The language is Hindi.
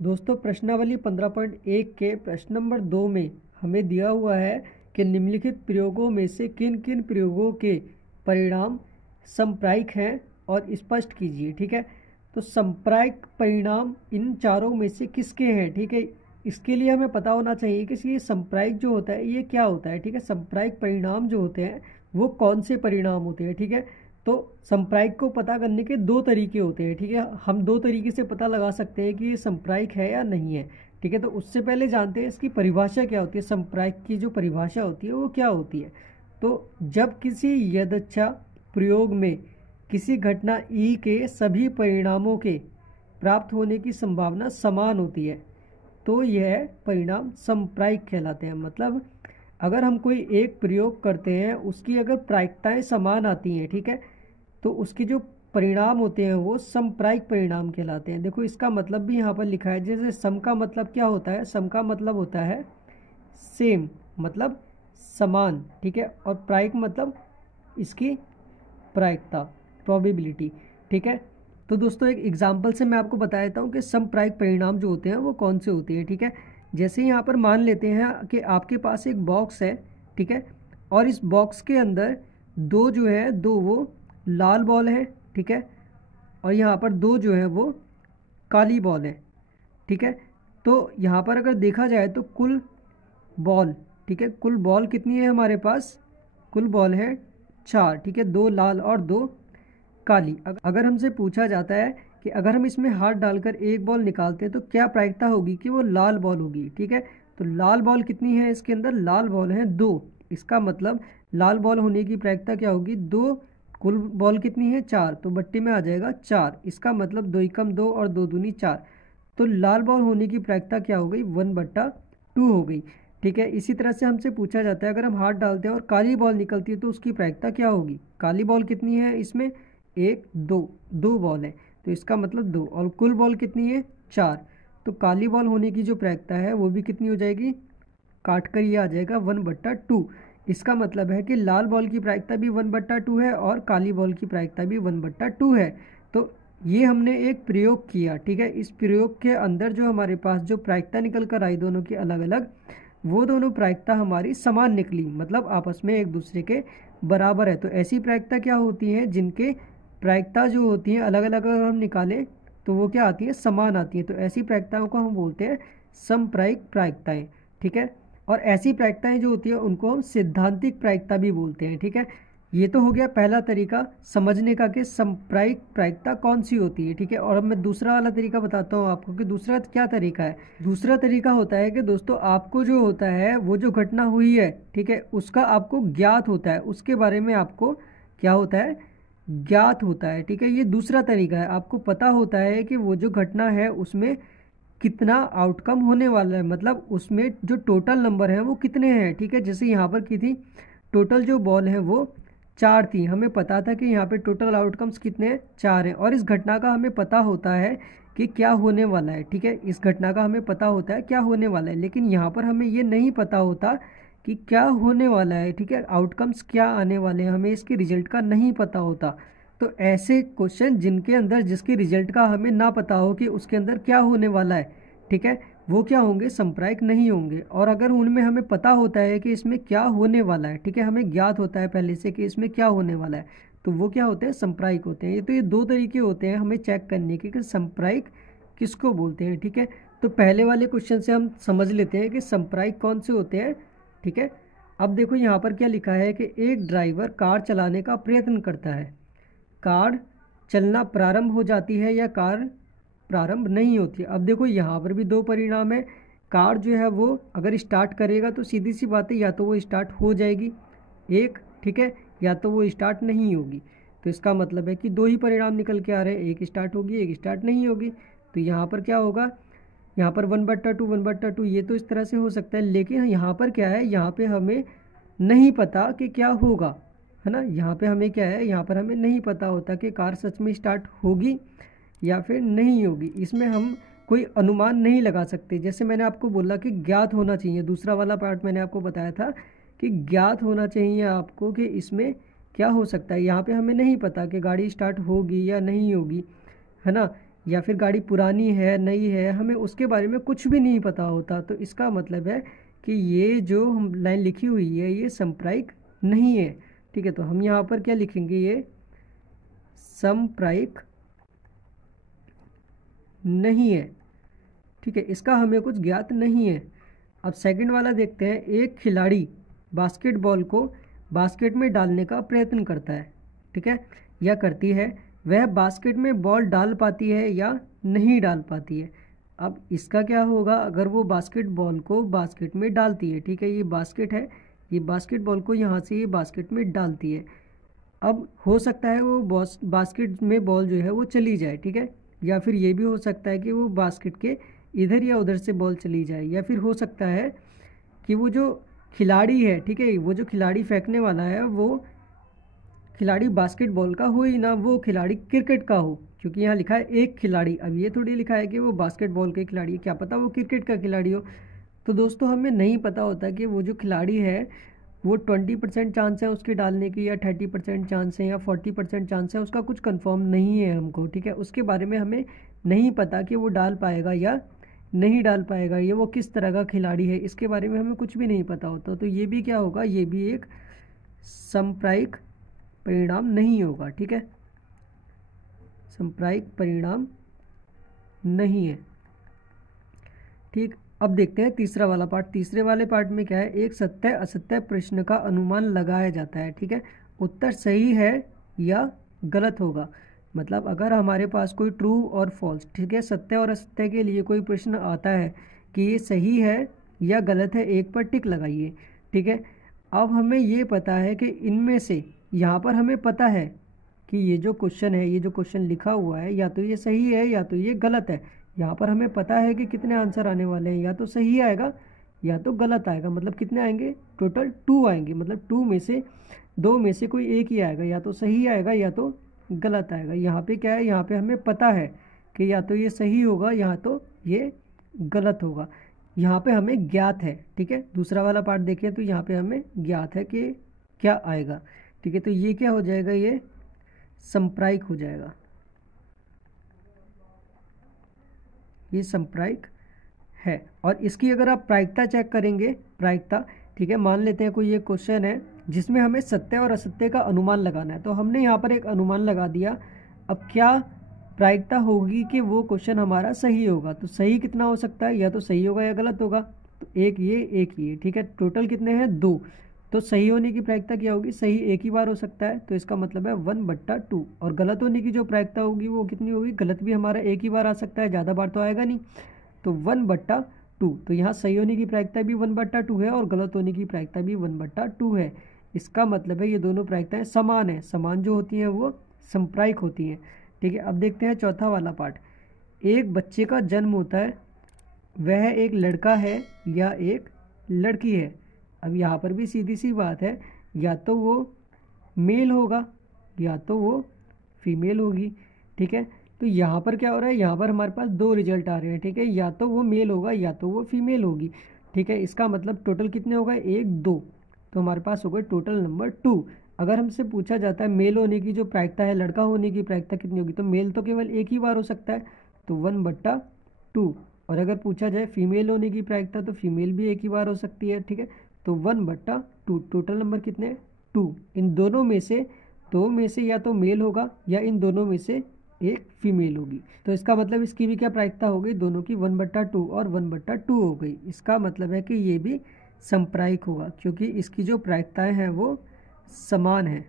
दोस्तों प्रश्नावली 15.1 के प्रश्न नंबर 2 में हमें दिया हुआ है कि निम्नलिखित प्रयोगों में से किन किन प्रयोगों के परिणाम संप्रायिक हैं और स्पष्ट कीजिए। ठीक है, तो संप्रायिक परिणाम इन चारों में से किसके हैं। ठीक है, इसके लिए हमें पता होना चाहिए कि ये संप्रायिक जो होता है ये क्या होता है। ठीक है, संप्रायिक परिणाम जो होते हैं वो कौन से परिणाम होते हैं। ठीक है, तो संप्रायिक को पता करने के दो तरीके होते हैं। ठीक है, हम दो तरीके से पता लगा सकते हैं कि ये संप्रायिक है या नहीं है। ठीक है, तो उससे पहले जानते हैं इसकी परिभाषा क्या होती है। संप्रायिक की जो परिभाषा होती है वो क्या होती है। तो जब किसी यदृच्छा प्रयोग में किसी घटना ई के सभी परिणामों के प्राप्त होने की संभावना समान होती है तो यह परिणाम संप्रायिक कहलाते हैं। मतलब अगर हम कोई एक प्रयोग करते हैं उसकी अगर प्रायिकताएं समान आती हैं, ठीक है, तो उसके जो परिणाम होते हैं वो संप्रायिक परिणाम कहलाते हैं। देखो इसका मतलब भी यहाँ पर लिखा है, जैसे सम का मतलब क्या होता है, सम का मतलब होता है सेम, मतलब समान। ठीक है, और प्रायिक मतलब इसकी प्रायिकता, प्रोबेबिलिटी। ठीक है, तो दोस्तों एक एग्जाम्पल से मैं आपको बता देता हूँ कि संप्रायिक परिणाम जो होते हैं वो कौन से होते हैं। ठीक है, जैसे यहाँ पर मान लेते हैं कि आपके पास एक बॉक्स है। ठीक है, और इस बॉक्स के अंदर दो जो है दो वो लाल बॉल है। ठीक है, और यहाँ पर दो जो है वो काली बॉल है। ठीक है, तो यहाँ पर अगर देखा जाए तो कुल बॉल, ठीक है, कुल बॉल कितनी है हमारे पास, कुल बॉल है 4। ठीक है, दो लाल और दो काली। अगर हमसे पूछा जाता है कि अगर हम इसमें हाथ डालकर एक बॉल निकालते हैं तो क्या प्रायिकता होगी कि वो लाल बॉल होगी। ठीक है, तो लाल बॉल कितनी है, इसके अंदर लाल बॉल है 2। इसका मतलब लाल बॉल होने की प्रायिकता क्या होगी, 2। कुल बॉल कितनी है 4, तो बट्टी में आ जाएगा 4। इसका मतलब 2 एकम 2 और 2 दूनी 4। तो लाल बॉल होने की प्रायिकता क्या हो गई, 1/2 हो गई। ठीक है, इसी तरह से हमसे पूछा जाता है अगर हम हाथ डालते हैं और काली बॉल निकलती है तो उसकी प्रायिकता क्या होगी। काली बॉल कितनी है इसमें, 1 2, 2 बॉल है तो इसका मतलब 2, और कुल बॉल कितनी है 4। तो काली बॉल होने की जो प्रायिकता है वो भी कितनी हो जाएगी, काट कर ये आ जाएगा 1/2। इसका मतलब है कि लाल बॉल की प्रायिकता भी 1/2 है और काली बॉल की प्रायिकता भी 1/2 है। तो ये हमने एक प्रयोग किया। ठीक है, इस प्रयोग के अंदर जो हमारे पास जो प्रायिकता निकल कर आई दोनों की अलग अलग, वो दोनों प्रायिकता हमारी समान निकली, मतलब आपस में एक दूसरे के बराबर है। तो ऐसी प्रायिकता क्या होती है जिनके प्रायिकता जो होती है अलग अलग अगर हम निकालें तो वो क्या आती है, समान आती है। तो ऐसी प्रायिकताओं को हम बोलते हैं समप्रायिक प्रायिकताएं। ठीक है, और ऐसी प्रायिकताएं जो होती है उनको हम सिद्धांतिक प्रायिकता भी बोलते हैं। ठीक है, ये तो हो गया पहला तरीका समझने का कि संप्रायिक प्रायिकता कौन सी होती है। ठीक है, और अब मैं दूसरा वाला तरीका बताता हूँ आपको कि दूसरा क्या तरीका है। दूसरा तरीका होता है कि दोस्तों आपको जो होता है वो जो घटना हुई है, ठीक है, उसका आपको ज्ञात होता है, उसके बारे में आपको क्या होता है, ज्ञात होता है। ठीक है, ये दूसरा तरीका है, आपको पता होता है कि वो जो घटना है उसमें कितना आउटकम होने वाला है, मतलब उसमें जो टोटल नंबर है वो कितने हैं। ठीक है, जैसे यहाँ पर की थी टोटल जो बॉल है वो 4 थी, हमें पता था कि यहाँ पे टोटल आउटकम्स कितने हैं, 4 हैं। और इस घटना का हमें पता होता है कि क्या होने वाला है। ठीक है, इस घटना का हमें पता होता है क्या होने वाला है, लेकिन यहाँ पर हमें ये नहीं पता होता कि क्या होने वाला है। ठीक है, आउटकम्स क्या आने वाले हैं, हमें इसके रिजल्ट का नहीं पता होता। तो ऐसे क्वेश्चन जिनके अंदर जिसके रिजल्ट का हमें ना पता हो कि उसके अंदर क्या होने वाला है, ठीक है, वो क्या होंगे, संप्रायिक नहीं होंगे। और अगर उनमें हमें पता होता है कि इसमें क्या होने वाला है, ठीक है, हमें ज्ञात होता है पहले से कि इसमें क्या होने वाला है, तो वो क्या होते हैं, संप्रायिक होते हैं। ये दो तरीके होते हैं हमें चेक करने के कि संप्रायिक किसको बोलते हैं। ठीक है, तो पहले वाले क्वेश्चन से हम समझ लेते हैं कि संप्रायिक कौन से होते हैं। ठीक है, अब देखो यहाँ पर क्या लिखा है कि एक ड्राइवर कार चलाने का प्रयत्न करता है, कार चलना प्रारंभ हो जाती है या कार प्रारंभ नहीं होती है। अब देखो यहाँ पर भी दो परिणाम है, कार जो है वो अगर स्टार्ट करेगा तो सीधी सी बात है या तो वो स्टार्ट हो जाएगी एक, ठीक है, या तो वो स्टार्ट नहीं होगी। तो इसका मतलब है कि दो ही परिणाम निकल के आ रहे हैं, एक स्टार्ट होगी एक स्टार्ट नहीं होगी। तो यहाँ पर क्या होगा, यहाँ पर 1/2 1/2 ये तो इस तरह से हो सकता है, लेकिन यहाँ पर क्या है, यहाँ पे हमें नहीं पता कि क्या होगा, है ना। यहाँ पे हमें क्या है, यहाँ पर हमें नहीं पता होता कि कार सच में स्टार्ट होगी या फिर नहीं होगी। इसमें हम कोई अनुमान नहीं लगा सकते। जैसे मैंने आपको बोला कि ज्ञात होना चाहिए, दूसरा वाला पार्ट मैंने आपको बताया था कि ज्ञात होना चाहिए आपको कि इसमें क्या हो सकता है। यहाँ पे हमें नहीं पता कि गाड़ी स्टार्ट होगी या नहीं होगी, है ना। या फिर गाड़ी पुरानी है नई है, हमें उसके बारे में कुछ भी नहीं पता होता। तो इसका मतलब है कि ये जो हम लाइन लिखी हुई है ये समप्रायिक नहीं है। ठीक है, तो हम यहाँ पर क्या लिखेंगे, ये समप्रायिक नहीं है। ठीक है, इसका हमें कुछ ज्ञात नहीं है। अब सेकंड वाला देखते हैं। एक खिलाड़ी बास्केटबॉल को बास्केट में डालने का प्रयत्न करता है, ठीक है, या करती है। वह बास्केट में बॉल डाल पाती है या नहीं डाल पाती है। अब इसका क्या होगा, अगर वो बास्केटबॉल को बास्केट में डालती है, ठीक है, ये बास्केट है, ये बास्केटबॉल को यहाँ से ये बास्केट में डालती है। अब हो सकता है वो बास्केट में बॉल जो है वो चली जाए, ठीक है, या फिर ये भी हो सकता है कि वो बास्केट के इधर या उधर से बॉल चली जाए, या फिर हो सकता है कि वो जो खिलाड़ी है, ठीक है, वो जो खिलाड़ी फेंकने वाला है वो खिलाड़ी बास्केटबॉल का हो ही ना, वो खिलाड़ी क्रिकेट का हो, क्योंकि यहाँ लिखा है एक खिलाड़ी। अब ये थोड़ी लिखा है कि वो बास्केटबॉल के खिलाड़ी है, क्या पता वो क्रिकेट का खिलाड़ी हो। तो दोस्तों हमें नहीं पता होता कि वो जो खिलाड़ी है वो 20% चांस है उसके डालने की, या 30% चांस है, या 40% चांस है, उसका कुछ कंफर्म नहीं है हमको। ठीक है, उसके बारे में हमें नहीं पता कि वो डाल पाएगा या नहीं डाल पाएगा, ये वो किस तरह का खिलाड़ी है, इसके बारे में हमें कुछ भी नहीं पता होता। तो ये भी क्या होगा, ये भी एक समप्रायिक परिणाम नहीं होगा। ठीक है, समप्रायिक परिणाम नहीं है। ठीक, अब देखते हैं तीसरा वाला पार्ट। तीसरे वाले पार्ट में क्या है, एक सत्य असत्य प्रश्न का अनुमान लगाया जाता है। ठीक है, उत्तर सही है या गलत होगा। मतलब अगर हमारे पास कोई ट्रू और फॉल्स, ठीक है, सत्य और असत्य के लिए कोई प्रश्न आता है कि ये सही है या गलत है, एक पर टिक लगाइए। ठीक है, अब हमें ये पता है कि इनमें से, यहाँ पर हमें पता है कि ये जो क्वेश्चन है, ये जो क्वेश्चन लिखा हुआ है, या तो ये सही है या तो ये गलत है। यहाँ पर हमें पता है कि कितने आंसर आने वाले हैं, या तो सही आएगा या तो गलत आएगा। मतलब कितने आएंगे, टोटल 2 आएंगे। मतलब 2 में से 2 में से कोई एक ही आएगा, या तो सही आएगा या तो गलत आएगा। यहाँ पे क्या है, यहाँ पे हमें पता है कि या तो ये सही होगा या तो ये गलत होगा। यहाँ पे हमें ज्ञात है। ठीक है, दूसरा वाला पार्ट देखें तो यहाँ पे हमें ज्ञात है कि क्या आएगा। ठीक है, तो ये क्या हो जाएगा, ये समप्रायिक हो जाएगा, ये समप्रायिक है। और इसकी अगर आप प्रायिकता चेक करेंगे, प्रायिकता, ठीक है, मान लेते हैं कोई ये क्वेश्चन है जिसमें हमें सत्य और असत्य का अनुमान लगाना है, तो हमने यहाँ पर एक अनुमान लगा दिया। अब क्या प्रायिकता होगी कि वो क्वेश्चन हमारा सही होगा। तो सही कितना हो सकता है, या तो सही होगा या गलत होगा। तो एक ये, ठीक है, टोटल कितने हैं, 2। तो सही होने की प्रायिकता क्या होगी, सही एक ही बार हो सकता है, तो इसका मतलब है 1/2। और गलत होने की जो प्रायिकता होगी वो कितनी होगी, गलत भी हमारा एक ही बार आ सकता है, ज़्यादा बार तो आएगा नहीं, तो 1/2। तो यहाँ सही होने की प्रायिकता भी 1/2 है और गलत होने की प्रायिकता भी 1/2 है। इसका मतलब है ये दोनों प्रायिकताएं समान है। समान जो होती हैं वो समप्रायिक होती हैं। ठीक है, अब देखते हैं चौथा वाला पार्ट। एक बच्चे का जन्म होता है, वह एक लड़का है या एक लड़की है। अब यहाँ पर भी सीधी सी बात है, या तो वो मेल होगा या तो वो फीमेल होगी। ठीक है, तो यहाँ पर क्या हो रहा है, यहाँ पर हमारे पास 2 रिजल्ट आ रहे हैं। ठीक है, या तो वो मेल होगा या तो वो फीमेल होगी। ठीक है, इसका मतलब टोटल कितने होगा, 1 2, तो हमारे पास हो गए टोटल नंबर 2। अगर हमसे पूछा जाता है मेल होने की जो प्रायिकता है, लड़का होने की प्रायिकता कितनी होगी, तो मेल तो केवल एक ही बार हो सकता है, तो 1/2। और अगर पूछा जाए फीमेल होने की प्रायिकता, तो फीमेल भी एक ही बार हो सकती है। ठीक है, तो 1/2। टोटल नंबर कितने, 2। इन दोनों में से, 2 में से या तो मेल होगा या इन दोनों में से एक फीमेल होगी। तो इसका मतलब इसकी भी क्या प्रायिकता हो गई, दोनों की 1/2 और 1/2 हो गई। इसका मतलब है कि ये भी समप्रायिक होगा, क्योंकि इसकी जो प्रायिकताएं हैं वो समान है।